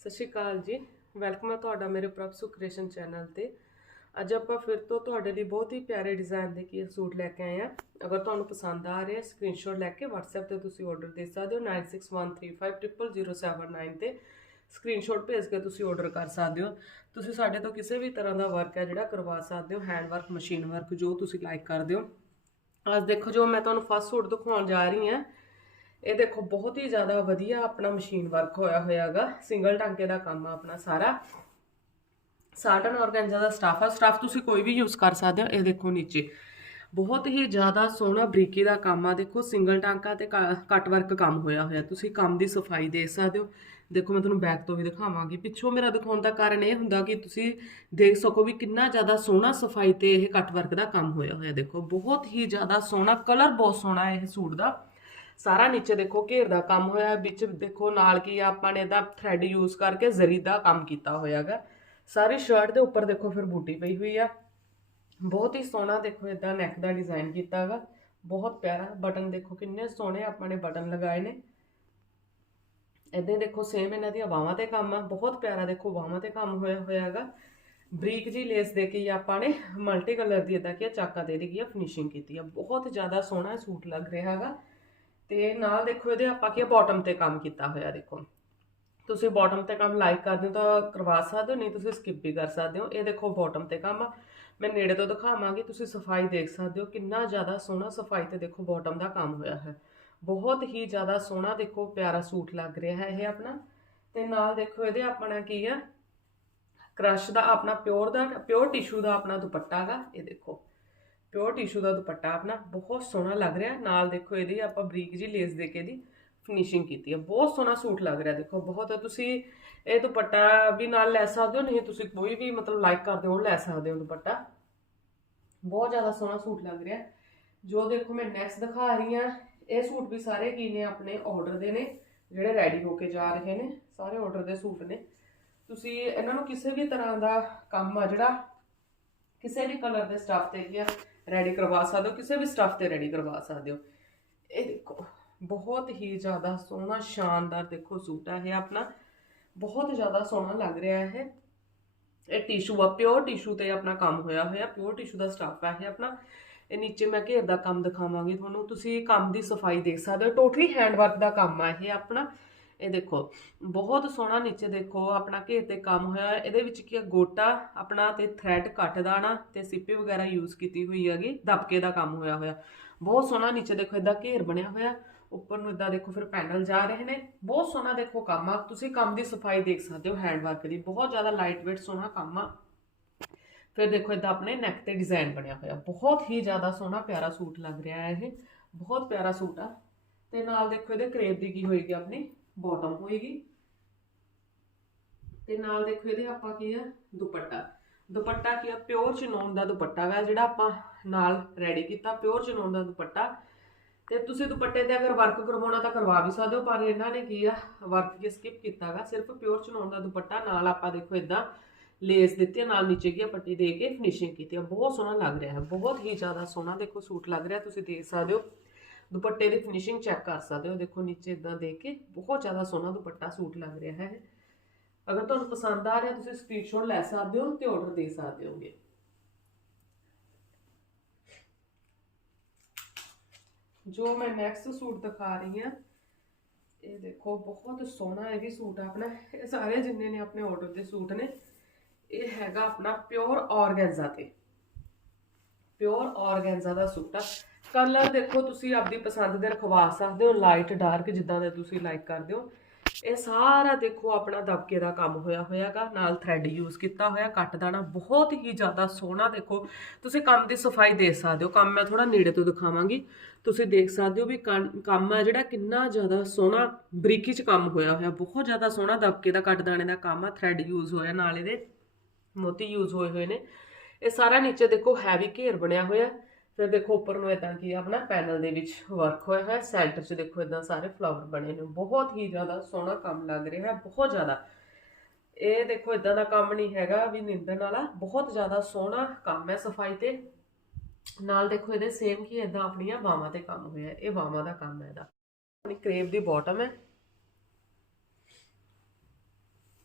ਸਤਿ ਸ਼੍ਰੀ ਅਕਾਲ ਜੀ। ਵੈਲਕਮ ਹੈ ਤੁਹਾਡਾ ਮੇਰੇ ਪ੍ਰਭ ਸੁ ਕ੍ਰੀਏਸ਼ਨ ਚੈਨਲ ਤੇ। ਅੱਜ ਆਪਾਂ ਫਿਰ ਤੋਂ ਤੁਹਾਡੇ ਲਈ ਬਹੁਤ ਹੀ ਪਿਆਰੇ ਡਿਜ਼ਾਈਨ ਦੇ ਕੀ ਸੂਟ ਲੈ ਕੇ ਆਏ ਆ। ਅਗਰ ਤੁਹਾਨੂੰ ਪਸੰਦ ਆ ਰਿਹਾ ਸਕਰੀਨਸ਼ਾਟ ਲੈ ਕੇ WhatsApp ਤੇ ਤੁਸੀਂ ਆਰਡਰ ਦੇ ਸਕਦੇ ਹੋ 9613500079 ਤੇ। ਸਕਰੀਨਸ਼ਾਟ ਭੇਜ ਕੇ ਤੁਸੀਂ ਆਰਡਰ ਕਰ ਸਕਦੇ ਹੋ। ਤੁਸੀਂ ਸਾਡੇ ਤੋਂ ਕਿਸੇ ਵੀ ਤਰ੍ਹਾਂ ਦਾ ਵਰਕ ਹੈ ਜਿਹੜਾ ਕਰਵਾ ਸਕਦੇ ਹੋ। ਹੈਂਡ ਵਰਕ ਮਸ਼ੀਨ ਵਰਕ ਜੋ ਤੁਸੀਂ ਲਾਈਕ ਕਰਦੇ ਹੋ। ਅੱਜ ਦੇਖੋ ਜੋ ਮੈਂ ਤੁਹਾਨੂੰ ਫਸਟ ਸੂਟ ਦਿਖਾਉਣ ਜਾ ਰਹੀ ਹਾਂ ਇਹ ਦੇਖੋ, ਬਹੁਤ ਹੀ ਜ਼ਿਆਦਾ ਵਧੀਆ ਆਪਣਾ ਮਸ਼ੀਨ ਵਰਕ ਹੋਇਆ ਹੋਇਆਗਾ ਸਿੰਗਲ ਟਾਂਕੇ ਦਾ ਕੰਮ ਆ ਆਪਣਾ ਸਾਰਾ। ਸਾਟਨ ਔਰਗੈਂਜਾ ਦਾ ਸਟਾਫ ਆ। ਸਟਾਫ ਤੁਸੀਂ ਕੋਈ ਵੀ ਯੂਜ਼ ਕਰ ਸਕਦੇ ਹੋ, ਇਹ ਦੇਖੋ ਨੀਚੇ। ਬਹੁਤ ਹੀ ਜ਼ਿਆਦਾ ਸੋਹਣਾ ਬਰੀਕੀ ਦਾ ਕੰਮ ਆ। ਦੇਖੋ ਸਿੰਗਲ ਟਾਂਕਾ ਤੇ ਕੱਟ ਵਰਕ ਕੰਮ ਹੋਇਆ ਹੋਇਆ। ਤੁਸੀਂ ਕੰਮ ਦੀ ਸਫ਼ਾਈ ਦੇਖ ਸਕਦੇ ਹੋ। ਦੇਖੋ, ਮੈਂ ਤੁਹਾਨੂੰ ਬੈਕ ਤੋਂ ਵੀ ਦਿਖਾਵਾਂਗੀ। ਪਿੱਛੋਂ ਮੇਰਾ ਦਿਖਾਉਣ ਦਾ ਕਾਰਨ ਇਹ ਹੁੰਦਾ ਕਿ ਤੁਸੀਂ ਦੇਖ ਸਕੋ ਵੀ ਕਿੰਨਾ ਜ਼ਿਆਦਾ ਸੋਹਣਾ ਸਫ਼ਾਈ ਤੇ ਇਹ ਕੱਟ ਵਰਕ ਦਾ ਕੰਮ ਹੋਇਆ ਹੋਇਆ। ਦੇਖੋ, ਬਹੁਤ ਹੀ ਜ਼ਿਆਦਾ ਸੋਹਣਾ ਕਲਰ ਬਹੁਤ ਸੋਹਣਾ ਹੈ ਇਹ ਸੂਟ ਦਾ। ਸਾਰਾ ਨੀਚੇ ਦੇਖੋ, ਘੇਰ ਦਾ ਕੰਮ ਹੋਇਆ ਵਿੱਚ ਦੇਖੋ, ਨਾਲ ਕੀ ਆ, ਆਪਾਂ ਨੇ ਇਹਦਾ ਥ੍ਰੈਡ ਯੂਜ਼ ਕਰਕੇ ਜ਼ਰੀ ਦਾ ਕੰਮ ਕੀਤਾ ਹੋਇਆਗਾ ਸਾਰੀ ਸ਼ਰਟ ਦੇ ਉੱਪਰ ਦੇਖੋ, ਫਿਰ ਬੂਟੀ ਪਈ ਹੋਈ ਆ। ਬਹੁਤ ਹੀ ਸੋਹਣਾ ਦੇਖੋ ਇਦਾਂ ਨੈਕ ਦਾ ਡਿਜ਼ਾਈਨ ਕੀਤਾਗਾ ਬਹੁਤ ਪਿਆਰਾ ਬਟਨ ਦੇਖੋ, ਕਿੰਨੇ ਸੋਹਣੇ ਆਪਾਂ ਨੇ ਬਟਨ ਲਗਾਏ ਨੇ। ਇਦਾਂ ਦੇਖੋ ਸੇਮ ਇਹਨਾਂ ਦੀਆਂ ਬਾਹਾਂ ਤੇ ਕੰਮ ਆ। ਬਹੁਤ ਪਿਆਰਾ ਦੇਖੋ, ਬਾਹਾਂ ਤੇ ਕੰਮ ਹੋਇਆ ਹੋਇਆ ਹੈਗਾ। ਬਰੀਕ ਜੀ ਲੇਸ ਦੇ ਕੇ ਆਪਾਂ ਨੇ ਮਲਟੀ ਕਲਰ ਦੀ ਇਦਾਂ ਕੀ ਚਾਕਾ ਦੇ ਦਿੱਤੀ ਆ ਫਿਨਿਸ਼ਿੰਗ ਕੀਤੀ ਆ। ਬਹੁਤ ਜ਼ਿਆਦਾ ਸੋਹਣਾ ਸੂਟ ਲੱਗ ਰਿਹਾ ਹੈਗਾ। ਤੇ ਨਾਲ ਦੇਖੋ ਇਹਦੇ ਆਪਾਂ ਕੀ ਬਾਟਮ ਤੇ ਕੰਮ ਕੀਤਾ ਹੋਇਆ ਦੇਖੋ। ਤੁਸੀਂ ਬਾਟਮ ਤੇ ਕੰਮ ਲਾਈਕ ਕਰਦੇ ਹੋ ਤਾਂ ਕਰਵਾ ਸਕਦੇ ਹੋ, ਨਹੀਂ ਤੁਸੀਂ ਸਕਿਪ ਵੀ ਕਰ ਸਕਦੇ ਹੋ। ਇਹ ਦੇਖੋ ਬਾਟਮ ਤੇ ਕੰਮ ਆ। ਮੈਂ ਨੇੜੇ ਤੋਂ ਦਿਖਾਵਾਂਗੀ, ਤੁਸੀਂ ਸਫ਼ਾਈ ਦੇਖ ਸਕਦੇ ਹੋ, ਕਿੰਨਾ ਜ਼ਿਆਦਾ ਸੋਹਣਾ ਸਫ਼ਾਈ ਤੇ ਦੇਖੋ ਬਾਟਮ ਦਾ ਕੰਮ ਹੋਇਆ ਹੈ। ਬਹੁਤ ਹੀ ਜ਼ਿਆਦਾ ਸੋਹਣਾ ਦੇਖੋ, ਪਿਆਰਾ ਸੂਟ ਲੱਗ ਰਿਹਾ ਹੈ ਇਹ ਆਪਣਾ। ਤੇ ਨਾਲ ਦੇਖੋ ਇਹਦੇ ਆਪਣਾ ਕੀ ਆ ਕ੍ਰਸ਼ ਦਾ ਆਪਣਾ ਪਿਓਰ ਦਾ ਪਿਓਰ ਟਿਸ਼ੂ ਦਾ ਆਪਣਾ ਦੁਪੱਟਾ ਹੈਗਾ ਇਹ ਦੇਖੋ। ਪਿਓਰ ਟਿਸ਼ੂ ਦਾ ਦੁਪੱਟਾ ਆਪਣਾ ਬਹੁਤ ਸੋਹਣਾ ਲੱਗ ਰਿਹਾ। ਨਾਲ ਦੇਖੋ ਇਹਦੀ ਆਪਾਂ ਬਰੀਕ ਜੀ ਲੇਸ ਦੇ ਕੇ ਇਹਦੀ ਫਿਨਿਸ਼ਿੰਗ ਕੀਤੀ ਹੈ ਬਹੁਤ ਸੋਹਣਾ ਸੂਟ ਲੱਗ ਰਿਹਾ ਦੇਖੋ, ਬਹੁਤ ਤੁਸੀਂ ਇਹ ਦੁਪੱਟਾ ਵੀ ਨਾਲ ਲੈ ਸਕਦੇ ਹੋ, ਨਹੀਂ ਤੁਸੀਂ ਕੋਈ ਵੀ ਮਤਲਬ ਲਾਈਕ ਕਰਦੇ ਹੋ ਲੈ ਸਕਦੇ ਹੋ ਦੁਪੱਟਾ। ਬਹੁਤ ਜ਼ਿਆਦਾ ਸੋਹਣਾ ਸੂਟ ਲੱਗ ਰਿਹਾ। ਜੋ ਦੇਖੋ ਮੈਂ ਨੈਕਸਟ ਦਿਖਾ ਰਹੀ ਹਾਂ, ਇਹ ਸੂਟ ਵੀ ਸਾਰੇ ਕੀ ਨੇ ਆਪਣੇ ਆਰਡਰ ਦੇ ਨੇ, ਜਿਹੜੇ ਰੈਡੀ ਹੋ ਕੇ ਜਾ ਰਹੇ ਨੇ, ਸਾਰੇ ਆਰਡਰ ਦੇ ਸੂਟ ਨੇ। ਤੁਸੀਂ ਇਹਨਾਂ ਨੂੰ ਕਿਸੇ ਵੀ ਤਰ੍ਹਾਂ ਦਾ ਕੰਮ ਆ ਜਿਹੜਾ ਕਿਸੇ ਵੀ ਕਲਰ ਦੇ ਸਟੱਫ ਤੇ ਕੀ ਰੈਡੀ ਕਰਵਾ ਸਕਦੇ ਹੋ, ਕਿਸੇ ਵੀ ਸਟੱਫ ਤੇ ਰੈਡੀ ਕਰਵਾ ਸਕਦੇ ਹੋ। ਇਹ ਦੇਖੋ, ਬਹੁਤ ਹੀ ਜ਼ਿਆਦਾ ਸੋਹਣਾ, ਸ਼ਾਨਦਾਰ ਦੇਖੋ ਸੂਟ ਹੈ ਇਹ ਆਪਣਾ। ਬਹੁਤ ਜ਼ਿਆਦਾ ਸੋਹਣਾ ਲੱਗ ਰਿਹਾ ਹੈ ਇਹ ਟਿਸ਼ੂ ਆ ਪਿਓਰ ਟਿਸ਼ੂ ਤੇ ਆਪਣਾ ਕੰਮ ਹੋਇਆ ਹੋਇਆ ਪਿਓਰ ਟਿਸ਼ੂ ਦਾ ਸਟੱਫ ਹੈ ਇਹ ਆਪਣਾ। ਇਹ ਨੀਚੇ ਮੈਂ ਘੇਰ ਦਾ ਕੰਮ ਦਿਖਾਵਾਂਗੀ ਤੁਹਾਨੂੰ। ਤੁਸੀਂ ਕੰਮ ਦੀ ਸਫ਼ਾਈ ਦੇਖ ਸਕਦੇ ਹੋ। ਟੋਟਲੀ ਹੈਂਡ ਵਰਕ ਦਾ ਕੰਮ ਆ ਇਹ ਆਪਣਾ। ਇਹ ਦੇਖੋ, ਬਹੁਤ ਸੋਹਣਾ ਨੀਚੇ ਦੇਖੋ, ਆਪਣਾ ਘੇਰ ਤੇ ਕੰਮ ਹੋਇਆ ਇਹਦੇ ਵਿੱਚ ਕੀ ਹੈ ਗੋਟਾ ਆਪਣਾ ਤੇ ਥ੍ਰੈਡ ਕੱਟ ਦਾਣਾ ਤੇ ਸਿੱਪੀ ਵਗੈਰਾ ਯੂਜ਼ ਕੀਤੀ ਹੋਈ ਹੈਗੀ, ਦਬਕੇ ਦਾ ਕੰਮ ਹੋਇਆ ਹੋਇਆ। ਬਹੁਤ ਸੋਹਣਾ ਨੀਚੇ ਦੇਖੋ ਇਦਾਂ ਘੇਰ ਬਣਿਆ ਹੋਇਆ। ਉੱਪਰ ਨੂੰ ਇਦਾਂ ਦੇਖੋ, ਫਿਰ ਪੈਨਲ ਜਾ ਰਹੇ ਨੇ। ਬਹੁਤ ਸੋਹਣਾ ਦੇਖੋ ਕੰਮ ਆ। ਤੁਸੀਂ ਕੰਮ ਦੀ ਸਫ਼ਾਈ ਦੇਖ ਸਕਦੇ ਹੋ ਹੈਂਡ ਵਰਕ ਦੀ। ਬਹੁਤ ਜ਼ਿਆਦਾ ਲਾਈਟ weight ਸੋਹਣਾ ਕੰਮ ਆ। ਫਿਰ ਦੇਖੋ ਇਦਾਂ ਆਪਣੇ ਨੈਕ ਤੇ ਡਿਜ਼ਾਈਨ ਬਣਿਆ ਹੋਇਆ। ਬਹੁਤ ਹੀ ਜ਼ਿਆਦਾ ਸੋਹਣਾ, ਪਿਆਰਾ ਸੂਟ ਲੱਗ ਰਿਹਾ ਹੈ ਇਹ। ਬਹੁਤ ਪਿਆਰਾ ਸੂਟ ਆ। ਤੇ ਨਾਲ ਦੇਖੋ, ਇਹਦੇ ਕਰੇਪ ਦੀ ਕੀ ਹੋਏਗੀ ਆਪਣੀ? ਬਾਟਮ ਹੋਏਗੀ। ਤੇ ਨਾਲ ਦੇਖੋ ਇਹਦੇ ਆਪਾਂ ਕੀ ਆ? ਦੁਪੱਟਾ। ਦੁਪੱਟਾ ਕੀ ਆ? ਪਿਓਰ ਚਨੌਨ ਦਾ ਦੁਪੱਟਾ ਹੈ ਜਿਹੜਾ ਆਪਾਂ ਨਾਲ ਰੈਡੀ ਕੀਤਾ ਪਿਓਰ ਚਨੌਨ ਦਾ ਦੁਪੱਟਾ। ਤੇ ਤੁਸੀਂ ਦੁਪੱਟੇ ਤੇ ਅਗਰ ਵਰਕ ਕਰਵਾਉਣਾ ਤਾਂ ਕਰਵਾ ਵੀ ਸਕਦੇ ਹੋ, ਪਰ ਇਹਨਾਂ ਨੇ ਕੀ ਆ? ਵਰਕ ਕੇ ਸਕਿਪ ਕੀਤਾਗਾ ਸਿਰਫ ਪਿਓਰ ਚਨੌਨ ਦਾ ਦੁਪੱਟਾ, ਨਾਲ ਆਪਾਂ ਦੇਖੋ ਇਦਾਂ ਲੇਸ ਦਿੱਤੀ ਨਾਲ ਨੀਚੇ ਕੀ ਆ? ਪੱਟੀ ਦੇ ਕੇ ਫਿਨਿਸ਼ਿੰਗ ਕੀਤੀ ਬਹੁਤ ਸੋਹਣਾ ਲੱਗ ਰਿਹਾ ਹੈ ਬਹੁਤ ਹੀ ਜ਼ਿਆਦਾ ਸੋਹਣਾ ਦੇਖੋ ਸੂਟ ਲੱਗ ਰਿਹਾ, ਤੁਸੀਂ ਦੇਖ ਸਕਦੇ ਹੋ। ਦੁਪੱਟੇ ਦੀ ਫਿਨਿਸ਼ਿੰਗ ਚੈੱਕ ਕਰ ਸਕਦੇ ਹੋ। ਦੇਖੋ ਨੀਚੇ ਇਦਾਂ ਦੇਖ ਕੇ ਬਹੁਤ ਜ਼ਿਆਦਾ ਸੋਹਣਾ ਦੁਪੱਟਾ ਸੂਟ ਲੱਗ ਰਿਹਾ ਹੈ। ਅਗਰ ਤੁਹਾਨੂੰ ਪਸੰਦ ਆ ਰਿਹਾ, ਤੁਸੀਂ ਸਕਰੀਨਸ਼ਾਟ ਲੈ ਸਕਦੇ ਹੋ ਤੇ ਆਰਡਰ ਦੇ ਸਕਦੇ ਹੋਗੇ। ਜੋ ਮੈਂ ਨੈਕਸਟ ਸੂਟ ਦਿਖਾ ਰਹੀ ਹਾਂ, ਇਹ ਦੇਖੋ ਬਹੁਤ ਸੋਹਣਾ ਇਹ ਵੀ ਸੂਟ ਆ ਆਪਣਾ। ਇਹ ਸਾਰੇ ਜਿੰਨੇ ਨੇ ਆਪਣੇ ਆਰਡਰ ਦੇ ਸੂਟ ਨੇ, ਇਹ ਹੈਗਾ ਆਪਣਾ ਪਿਓਰ ਆਰਗੈਂਜ਼ਾ ਤੇ। ਪਿਓਰ ਆਰਗੈਂਜ਼ਾ ਦਾ ਸੂਟ ਆ। ਕਲਰ ਦੇਖੋ ਤੁਸੀਂ ਆਪਦੀ ਪਸੰਦ ਦੇ ਰਖਵਾ ਸਕਦੇ ਹੋ ਲਾਈਟ ਡਾਰਕ ਜਿੱਦਾਂ ਦੇ ਤੁਸੀਂ ਲਾਈਕ ਕਰਦੇ ਹੋ। ਇਹ ਸਾਰਾ ਦੇਖੋ ਆਪਣਾ ਦਬਕੇ ਦਾ ਕੰਮ ਹੋਇਆ ਹੋਇਆਗਾ, ਨਾਲ ਥ੍ਰੈਡ ਯੂਜ਼ ਕੀਤਾ ਹੋਇਆ, ਕੱਟ ਦਾਣਾ ਬਹੁਤ ਹੀ ਜ਼ਿਆਦਾ ਸੋਹਣਾ ਦੇਖੋ। ਤੁਸੀਂ ਕੰਮ ਦੀ ਸਫ਼ਾਈ ਦੇਖ ਸਕਦੇ ਹੋ, ਕੰਮ ਮੈਂ ਥੋੜਾ ਨੇੜੇ ਤੋਂ ਦਿਖਾਵਾਂਗੀ। ਤੁਸੀਂ ਦੇਖ ਸਕਦੇ ਹੋ ਵੀ ਕੰਮ ਆ ਜਿਹੜਾ ਕਿੰਨਾ ਜ਼ਿਆਦਾ ਸੋਹਣਾ, ਬਰੀਕੀ ਚ ਕੰਮ ਹੋਇਆ ਹੋਇਆ, ਬਹੁਤ ਜ਼ਿਆਦਾ ਸੋਹਣਾ ਦਬਕੇ ਦਾ, ਕੱਟ ਦਾਣੇ ਦਾ ਕੰਮ ਆ ਥ੍ਰੈਡ ਯੂਜ਼ ਹੋਇਆ, ਨਾਲ ਇਹਦੇ ਮੋਤੀ ਯੂਜ਼ ਹੋਏ ਹੋਏ ਨੇ। ਇਹ ਸਾਰਾ ਨੀਚੇ ਦੇਖੋ ਹੈਵੀ ਘੇਰ ਬਣਿਆ ਹੋਇਆ। ਫਿਰ ਦੇਖੋ ਉੱਪਰ ਨੂੰ ਇਦਾਂ ਕੀ ਆਪਣਾ ਪੈਨਲ ਦੇ ਵਿੱਚ ਵਰਕ ਹੋਇਆ ਹੋਇਆ ਸੈਂਟਰ 'ਚ ਦੇਖੋ ਇਦਾਂ ਸਾਰੇ ਫਲਾਵਰ ਬਣੇ ਨੇ। ਬਹੁਤ ਹੀ ਜ਼ਿਆਦਾ ਸੋਹਣਾ ਕੰਮ ਲੱਗ ਰਿਹਾ ਹੈ, ਬਹੁਤ ਜ਼ਿਆਦਾ। ਇਹ ਦੇਖੋ ਇਦਾਂ ਦਾ ਕੰਮ ਨਹੀਂ ਹੈਗਾ ਵੀ ਨਿੰਦਣ ਵਾਲਾ, ਬਹੁਤ ਜ਼ਿਆਦਾ ਸੋਹਣਾ ਕੰਮ ਹੈ ਸਫ਼ਾਈ ਤੇ। ਨਾਲ ਦੇਖੋ ਇਹਦੇ ਸੇਮ ਕੀ ਇਦਾਂ ਆਪਣੀਆਂ ਬਾਹਾਂ ਤੇ ਕੰਮ ਹੋਇਆ, ਇਹ ਬਾਹਾਂ ਦਾ ਕੰਮ ਹੈ ਇਹਦਾ। ਆਪਣੀ ਕਰੇਪ ਦੀ ਬਾਟਮ ਹੈ।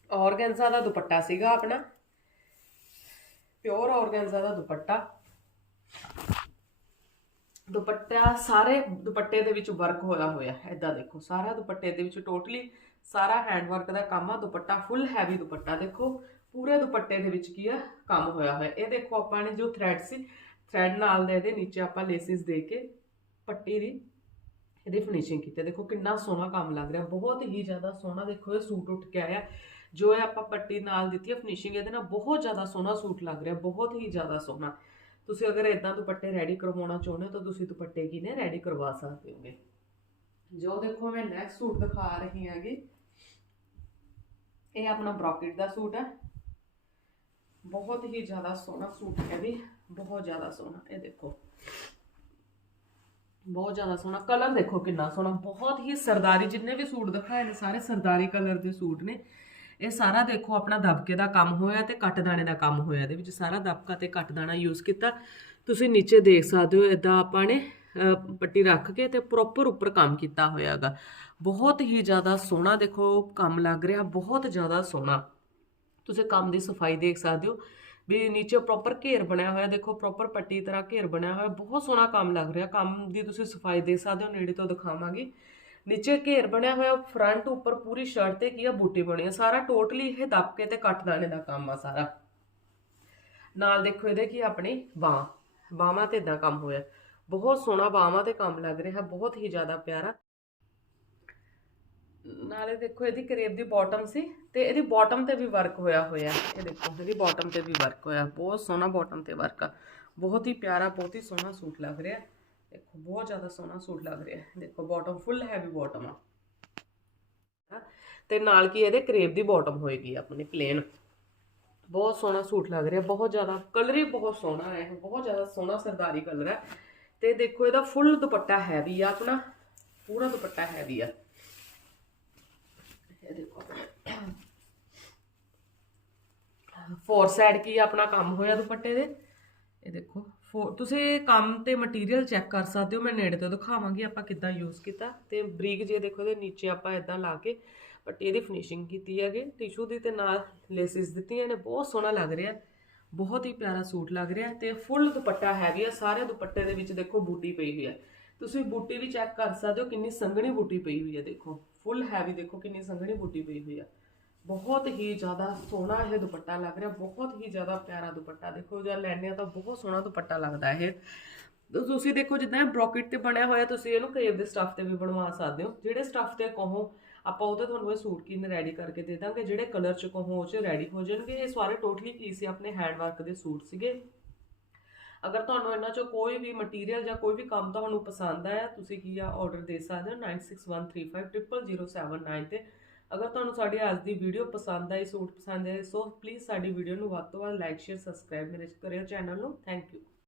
ਔਰਗੈਂਜ਼ਾ ਦਾ ਦੁਪੱਟਾ ਸੀਗਾ ਆਪਣਾ। ਪਿਓਰ ਔਰਗੈਂਜ਼ਾ ਦਾ ਦੁਪੱਟਾ। ਦੁਪੱਟਾ, ਸਾਰੇ ਦੁਪੱਟੇ ਦੇ ਵਿੱਚ ਵਰਕ ਹੋਇਆ ਹੋਇਆ ਐਦਾਂ ਦੇਖੋ। ਸਾਰਾ ਦੁਪੱਟੇ ਦੇ ਵਿੱਚ ਟੋਟਲੀ ਸਾਰਾ ਹੈਂਡ ਵਰਕ ਦਾ ਕੰਮ ਆ, ਦੁਪੱਟਾ ਫੁੱਲ ਹੈਵੀ ਦੁਪੱਟਾ ਦੇਖੋ। ਪੂਰੇ ਦੁਪੱਟੇ ਦੇ ਵਿੱਚ ਕੀ ਆ, ਕੰਮ ਹੋਇਆ ਹੋਇਆ। ਇਹ ਦੇਖੋ ਆਪਾਂ ਨੇ ਜੋ ਥ੍ਰੈਡ ਸੀ ਥ੍ਰੈਡ ਨਾਲ ਦੇ ਇਹਦੇ ਨੀਚੇ ਆਪਾਂ ਲੇਸਿਸ ਦੇ ਕੇ ਪੱਟੀ ਦੀ ਇਹਦੀ ਫਿਨਿਸ਼ਿੰਗ ਕੀਤੀ। ਦੇਖੋ ਕਿੰਨਾ ਸੋਹਣਾ ਕੰਮ ਲੱਗ ਰਿਹਾ, ਬਹੁਤ ਹੀ ਜ਼ਿਆਦਾ ਸੋਹਣਾ। ਦੇਖੋ ਇਹ ਸੂਟ ਉੱਠ ਕੇ ਆਇਆ। ਜੋ ਇਹ ਆਪਾਂ ਪੱਟੀ ਨਾਲ ਦਿੱਤੀ ਹੈ ਫਿਨਿਸ਼ਿੰਗ ਇਹਦੇ ਨਾਲ ਬਹੁਤ ਜ਼ਿਆਦਾ ਸੋਹਣਾ ਸੂਟ ਲੱਗ ਰਿਹਾ, ਬਹੁਤ ਹੀ ਜ਼ਿਆਦਾ ਸੋਹਣਾ। ਤੁਸੀਂ ਅਗਰ ਇਦਾਂ ਦੁਪੱਟੇ ਰੈਡੀ ਕਰਵਾਉਣਾ ਚਾਹੁੰਦੇ ਹੋ, ਤਾਂ ਤੁਸੀਂ ਦੁਪੱਟੇ ਕੀ ਨੇ ਰੈਡੀ ਕਰਵਾ ਸਕਦੇ ਹੋਗੇ? ਜੋ ਦੇਖੋ ਮੈਂ ਨੈਕਸਟ ਸੂਟ ਦਿਖਾ ਰਹੀ ਹਾਂਗੀ। ਇਹ ਆਪਣਾ ਬ੍ਰੋਕੇਟ ਦਾ ਸੂਟ ਹੈ। ਬਹੁਤ ਹੀ ਜ਼ਿਆਦਾ ਸੋਹਣਾ ਸੂਟ ਹੈ ਵੀ, ਬਹੁਤ ਜ਼ਿਆਦਾ ਸੋਹਣਾ। ਇਹ ਦੇਖੋ। ਬਹੁਤ ਜ਼ਿਆਦਾ ਸੋਹਣਾ। ਕਲਰ ਦੇਖੋ ਕਿੰਨਾ ਸੋਹਣਾ। ਬਹੁਤ ਹੀ ਸਰਦਾਰੀ, ਜਿੰਨੇ ਵੀ ਸੂਟ ਦਿਖਾਏ ਨੇ, ਸਾਰੇ ਸਰਦਾਰੀ ਕਲਰ ਦੇ ਸੂਟ ਨੇ। ਇਹ ਸਾਰਾ ਦੇਖੋ ਆਪਣਾ ਦਬਕੇ ਦਾ ਕੰਮ ਹੋਇਆ ਤੇ ਕੱਟ ਦਾਣੇ ਦਾ ਕੰਮ ਹੋਇਆ ਇਹਦੇ ਵਿੱਚ। ਸਾਰਾ ਦਬਕਾ ਤੇ ਕੱਟ ਦਾਣਾ ਯੂਜ਼ ਕੀਤਾ। ਤੁਸੀਂ ਨੀਚੇ ਦੇਖ ਸਕਦੇ ਹੋ ਇਦਾਂ ਆਪਾਂ ਨੇ ਪੱਟੀ ਰੱਖ ਕੇ ਤੇ ਪ੍ਰੋਪਰ ਉੱਪਰ ਕੰਮ ਕੀਤਾ ਹੋਇਆਗਾ। ਬਹੁਤ ਹੀ ਜ਼ਿਆਦਾ ਸੋਹਣਾ ਦੇਖੋ ਕੰਮ ਲੱਗ ਰਿਹਾ, ਬਹੁਤ ਜ਼ਿਆਦਾ ਸੋਹਣਾ। ਤੁਸੀਂ ਕੰਮ ਦੀ ਸਫ਼ਾਈ ਦੇਖ ਸਕਦੇ ਹੋ ਵੀ ਨੀਚੇ ਪ੍ਰੋਪਰ ਘੇਰ ਬਣਿਆ ਹੋਇਆ, ਦੇਖੋ ਪ੍ਰੋਪਰ ਪੱਟੀ ਤਰ੍ਹਾਂ ਘੇਰ ਬਣਿਆ ਹੋਇਆ। ਬਹੁਤ ਸੋਹਣਾ ਕੰਮ ਲੱਗ ਰਿਹਾ। ਕੰਮ ਦੀ ਤੁਸੀਂ ਸਫ਼ਾਈ ਦੇਖ ਸਕਦੇ ਹੋ, ਨੇੜੇ ਤੋਂ ਦਿਖਾਵਾਂਗੀ। ਨੀਚੇ ਘੇਰ ਬਣਿਆ ਹੋਇਆ ਫਰੰਟ ਉੱਪਰ ਪੂਰੀ ਸ਼ਰਟ ਤੇ ਕੀ ਆ, ਬੂਟੀ ਬਣੀ ਆ। ਸਾਰਾ ਟੋਟਲੀ ਇਹ ਦਬਕੇ ਤੇ ਕੱਟ ਦਾਣੇ ਦਾ ਕੰਮ ਆ ਸਾਰਾ। ਨਾਲ ਦੇਖੋ ਇਹਦੇ ਕੀ ਆਪਣੀ ਬਾਹ। ਬਾਹਾਂ ਤੇ ਇਦਾਂ ਕੰਮ ਹੋਇਆ। ਬਹੁਤ ਸੋਹਣਾ ਬਾਹਾਂ ਤੇ ਕੰਮ ਲੱਗ ਰਿਹਾ, ਬਹੁਤ ਹੀ ਜ਼ਿਆਦਾ ਪਿਆਰਾ। ਨਾਲੇ ਦੇਖੋ ਇਹਦੀ ਕਰੇਬ ਦੀ ਬਾਟਮ ਸੀ ਤੇ ਇਹਦੀ ਬਾਟਮ ਤੇ ਵੀ ਵਰਕ ਹੋਇਆ ਹੋਇਆ। ਇਹ ਦੇਖੋ, ਇਹਦੀ ਬਾਟਮ ਤੇ ਵੀ ਵਰਕ ਹੋਇਆ। ਬਹੁਤ ਸੋਹਣਾ ਬਾਟਮ ਤੇ ਵਰਕ ਆ। ਬਹੁਤ ਹੀ ਪਿਆਰਾ, ਬਹੁਤ ਹੀ ਸੋਹਣਾ ਸੂਟ ਲੱਗ ਰਿਹਾ। ਦੇਖੋ, ਬਹੁਤ ਜ਼ਿਆਦਾ ਸੋਹਣਾ ਸੂਟ ਲੱਗ ਰਿਹਾ ਦੇਖੋ ਬਾਟਮ ਫੁੱਲ ਹੈਵੀ ਬਾਟਮ ਆ। ਤੇ ਨਾਲ ਕੀ ਇਹਦੇ ਕਰੇਬ ਦੀ ਬਾਟਮ ਹੋਏਗੀ ਆਪਣੀ ਪਲੇਨ ਬਹੁਤ ਸੋਹਣਾ ਸੂਟ ਲੱਗ ਰਿਹਾ, ਬਹੁਤ ਜ਼ਿਆਦਾ ਕਲਰ ਹੀ ਬਹੁਤ ਸੋਹਣਾ ਹੈ, ਬਹੁਤ ਜ਼ਿਆਦਾ ਸੋਹਣਾ ਸਰਦਾਰੀ ਕਲਰ ਹੈ। ਤੇ ਦੇਖੋ, ਇਹਦਾ ਫੁੱਲ ਦੁਪੱਟਾ ਹੈਵੀ ਆ ਆਪਣਾ, ਪੂਰਾ ਦੁਪੱਟਾ ਹੈਵੀ ਆ। ਇਹ ਦੇਖੋ ਫੋਰ ਸਾਈਡ ਕੀ ਆਪਣਾ ਕੰਮ ਹੋਇਆ ਦੁਪੱਟੇ ਦੇ। ਇਹ ਦੇਖੋ, ਫੋ ਤੁਸੀਂ ਕੰਮ ਤੇ ਮਟੀਰੀਅਲ ਚੈੱਕ ਕਰ ਸਕਦੇ ਹੋ, ਮੈਂ ਨੇੜੇ ਤੋਂ ਦਿਖਾਵਾਂਗੀ ਆਪਾਂ ਕਿੱਦਾਂ ਯੂਜ਼ ਕੀਤਾ। ਤੇ ਬਰੀਕ ਜੇ ਦੇਖੋ, ਇਹਦੇ ਨੀਚੇ ਆਪਾਂ ਇਦਾਂ ਲਾ ਕੇ ਪੱਟੀ ਇਹਦੀ ਫਿਨਿਸ਼ਿੰਗ ਕੀਤੀ ਹੈਗੇ ਟਿਸ਼ੂ ਦੀ ਤੇ ਨਾਲ ਲੇਸਿਸ ਦਿੱਤੀਆਂ ਨੇ, ਬਹੁਤ ਸੋਹਣਾ ਲੱਗ ਰਿਹਾ। ਬਹੁਤ ਹੀ ਪਿਆਰਾ ਸੂਟ ਲੱਗ ਰਿਹਾ ਤੇ ਫੁੱਲ ਦੁਪੱਟਾ ਹੈਵੀ ਆ, ਸਾਰੇ ਦੁਪੱਟੇ ਦੇ ਵਿੱਚ ਦੇਖੋ ਬੂਟੀ ਪਈ ਹੋਈ ਹੈ ਤੁਸੀਂ ਬੂਟੀ ਵੀ ਚੈੱਕ ਕਰ ਸਕਦੇ ਹੋ, ਕਿੰਨੀ ਸੰਘਣੀ ਬੂਟੀ ਪਈ ਹੋਈ ਹੈ ਦੇਖੋ। ਫੁੱਲ ਹੈਵੀ ਦੇਖੋ, ਕਿੰਨੀ ਸੰਘਣੀ ਬੂਟੀ ਪਈ ਹੋਈ ਹੈ ਬਹੁਤ ਹੀ ਜ਼ਿਆਦਾ ਸੋਹਣਾ ਇਹ ਦੁਪੱਟਾ ਲੱਗ ਰਿਹਾ, ਬਹੁਤ ਹੀ ਜ਼ਿਆਦਾ ਪਿਆਰਾ ਦੁਪੱਟਾ। ਦੇਖੋ ਜਦ ਲੈਣੇ ਆ ਤਾਂ ਬਹੁਤ ਸੋਹਣਾ ਦੁਪੱਟਾ ਲੱਗਦਾ ਇਹ। ਤੁਸੀਂ ਦੇਖੋ, ਜਿੱਦਾਂ ਇਹ ਬ੍ਰੋਕੇਟ ਤੇ ਬਣਿਆ ਹੋਇਆ, ਤੁਸੀਂ ਇਹਨੂੰ ਕਰੇਬ ਦੇ ਸਟੱਫ ਤੇ ਵੀ ਬਣਵਾ ਸਕਦੇ ਹੋ। ਜਿਹੜੇ ਸਟੱਫ ਤੇ ਕਹੋ, ਆਪਾਂ ਉਹ ਤੇ ਤੁਹਾਨੂੰ ਇਹ ਸੂਟ ਕਿਨ ਰੈਡੀ ਕਰਕੇ ਦੇ ਦਾਂਗੇ, ਜਿਹੜੇ ਕਲਰ ਚ ਕਹੋ, ਉਹ ਚ ਰੈਡੀ ਹੋ ਜਾਣਗੇ। ਇਹ ਸਾਰੇ ਟੋਟਲੀ ਕੀ ਸੀ, ਆਪਣੇ ਹੈਂਡ ਵਰਕ ਦੇ ਸੂਟ ਸੀਗੇ। ਅਗਰ ਤੁਹਾਨੂੰ ਇਹਨਾਂ ਚੋਂ ਕੋਈ ਵੀ ਮਟੀਰੀਅਲ ਜਾਂ ਕੋਈ ਵੀ ਕੰਮ ਤੁਹਾਨੂੰ ਪਸੰਦ ਆਇਆ, ਤੁਸੀਂ ਕੀ ਆ ਆਰਡਰ ਦੇ ਸਕਦੇ ਹੋ 9613500079 ਤੇ। ਅਗਰ ਤੁਹਾਨੂੰ ਸਾਡੀ ਅੱਜ ਦੀ ਵੀਡੀਓ ਪਸੰਦ ਆਈ, ਸੂਟ ਪਸੰਦ ਆਏ ਸੋ ਪਲੀਜ਼ ਸਾਡੀ ਵੀਡੀਓ ਨੂੰ ਵੱਧ ਤੋਂ ਵੱਧ ਲਾਈਕ ਸ਼ੇਅਰ ਸਬਸਕ੍ਰਾਈਬ ਮੇਰੇ ਕਰਿਓ ਚੈਨਲ ਨੂੰ। Thank you